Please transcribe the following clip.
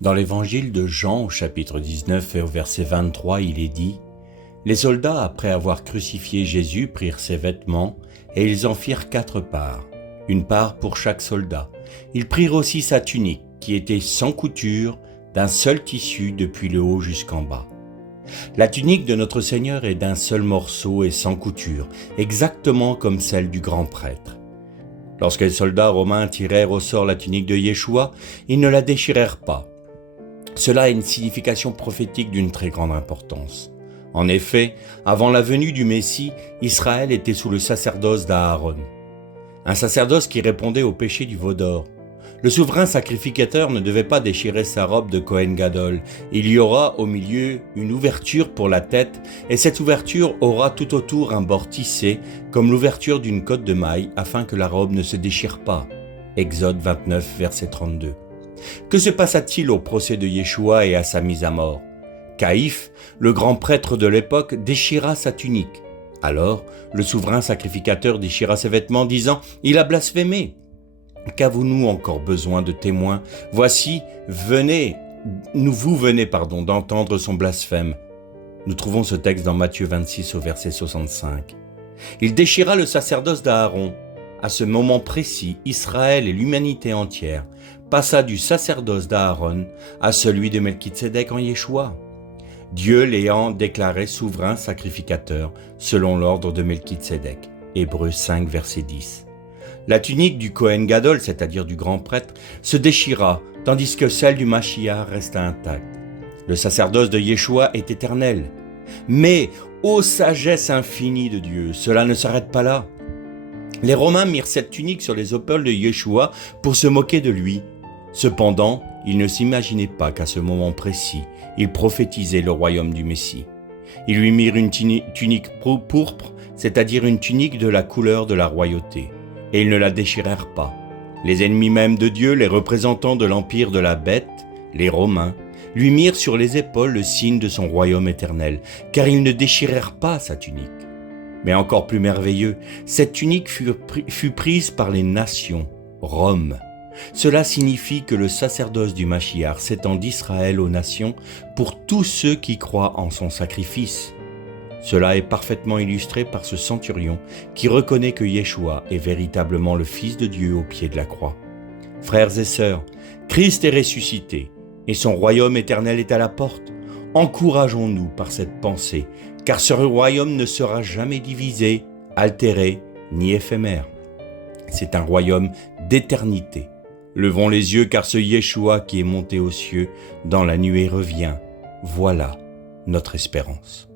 Dans l'évangile de Jean au chapitre 19 et au verset 23, il est dit « Les soldats, après avoir crucifié Jésus, prirent ses vêtements et ils en firent 4 parts, une part pour chaque soldat. Ils prirent aussi sa tunique, qui était sans couture, d'un seul tissu depuis le haut jusqu'en bas. » La tunique de notre Seigneur est d'un seul morceau et sans couture, exactement comme celle du grand prêtre. Lorsque les soldats romains tirèrent au sort la tunique de Yeshua, ils ne la déchirèrent pas. Cela a une signification prophétique d'une très grande importance. En effet, avant la venue du Messie, Israël était sous le sacerdoce d'Aaron. Un sacerdoce qui répondait au péché du veau d'or. Le souverain sacrificateur ne devait pas déchirer sa robe de Kohen Gadol. Il y aura au milieu une ouverture pour la tête et cette ouverture aura tout autour un bord tissé comme l'ouverture d'une cotte de maille afin que la robe ne se déchire pas. Exode 29, verset 32. Que se passa-t-il au procès de Yeshua et à sa mise à mort? Caïphe, le grand prêtre de l'époque, déchira sa tunique. Alors, le souverain sacrificateur déchira ses vêtements disant « Il a blasphémé !» Qu'avons-nous encore besoin de témoins? Voici, venez d'entendre son blasphème. Nous trouvons ce texte dans Matthieu 26 au verset 65. Il déchira le sacerdoce d'Aaron. À ce moment précis, Israël et l'humanité entière passa du sacerdoce d'Aaron à celui de Melchitsédek en Yeshua. Dieu l'ayant déclaré souverain sacrificateur selon l'ordre de Melchitsédek. Hébreux 5 verset 10. La tunique du Kohen Gadol, c'est-à-dire du grand prêtre, se déchira, tandis que celle du Mashiach resta intacte. Le sacerdoce de Yeshua est éternel. Mais, ô sagesse infinie de Dieu, cela ne s'arrête pas là. Les Romains mirent cette tunique sur les épaules de Yeshua pour se moquer de lui. Cependant, ils ne s'imaginaient pas qu'à ce moment précis, ils prophétisaient le royaume du Messie. Ils lui mirent une tunique pourpre, c'est-à-dire une tunique de la couleur de la royauté. Et ils ne la déchirèrent pas. Les ennemis même de Dieu, les représentants de l'empire de la bête, les Romains, lui mirent sur les épaules le signe de son royaume éternel, car ils ne déchirèrent pas sa tunique. Mais encore plus merveilleux, cette tunique fut prise par les nations, Rome. Cela signifie que le sacerdoce du Mashiach s'étend d'Israël aux nations pour tous ceux qui croient en son sacrifice. Cela est parfaitement illustré par ce centurion qui reconnaît que Yeshua est véritablement le Fils de Dieu au pied de la croix. Frères et sœurs, Christ est ressuscité et son royaume éternel est à la porte. Encourageons-nous par cette pensée, car ce royaume ne sera jamais divisé, altéré ni éphémère. C'est un royaume d'éternité. Levons les yeux car ce Yeshua qui est monté aux cieux dans la nuée revient. Voilà notre espérance.